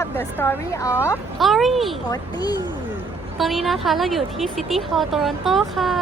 กับ The Story of ออรี o t y ตอนนี้นะคะเราอยู่ที่ City Hall Toronto ค่ะ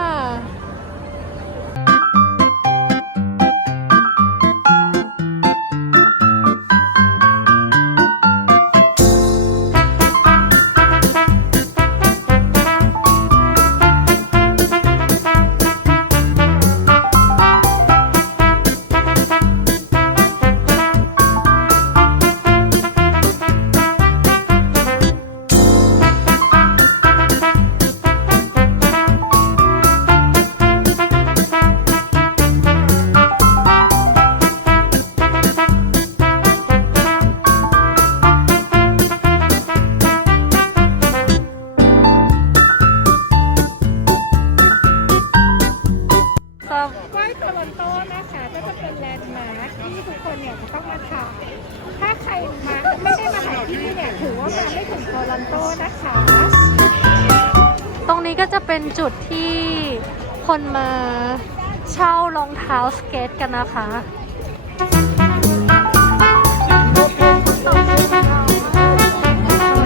อนโตนะคะ ตรงนี้ก็จะเป็นจุดที่คนมาเช่ารองเท้าสเก็ตกันนะคะ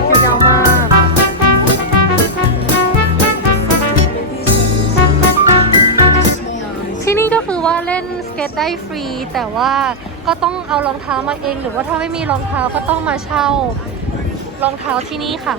คิวยาวมากที่นี่ก็คือว่าเล่นสเก็ตได้ฟรี แต่ว่าก็ต้องเอารองเท้ามาเอง หรือว่าถ้าไม่มีรองเท้าก็ต้องมาเช่า รองเท้าที่นี่ค่ะ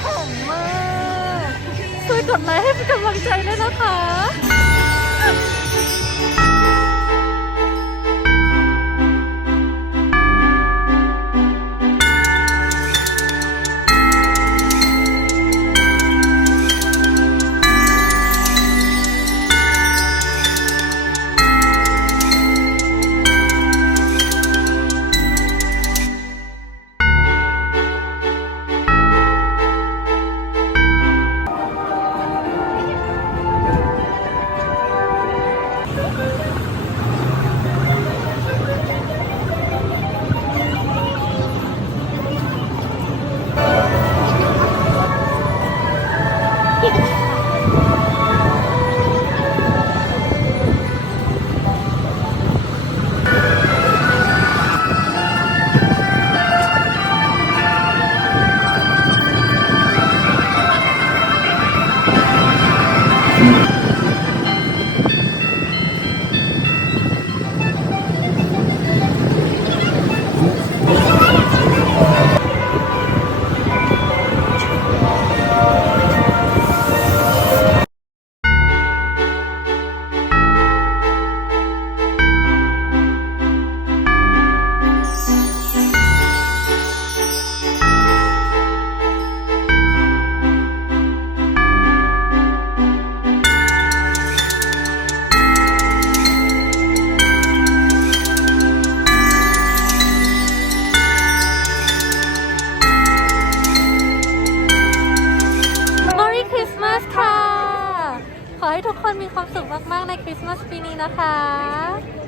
แข็งมาก ช่วยกดไลค์ให้เป็นกำลังใจด้วยนะคะ คนมีความสุขมาก ๆ ในคริสต์มาสปีนี้นะคะ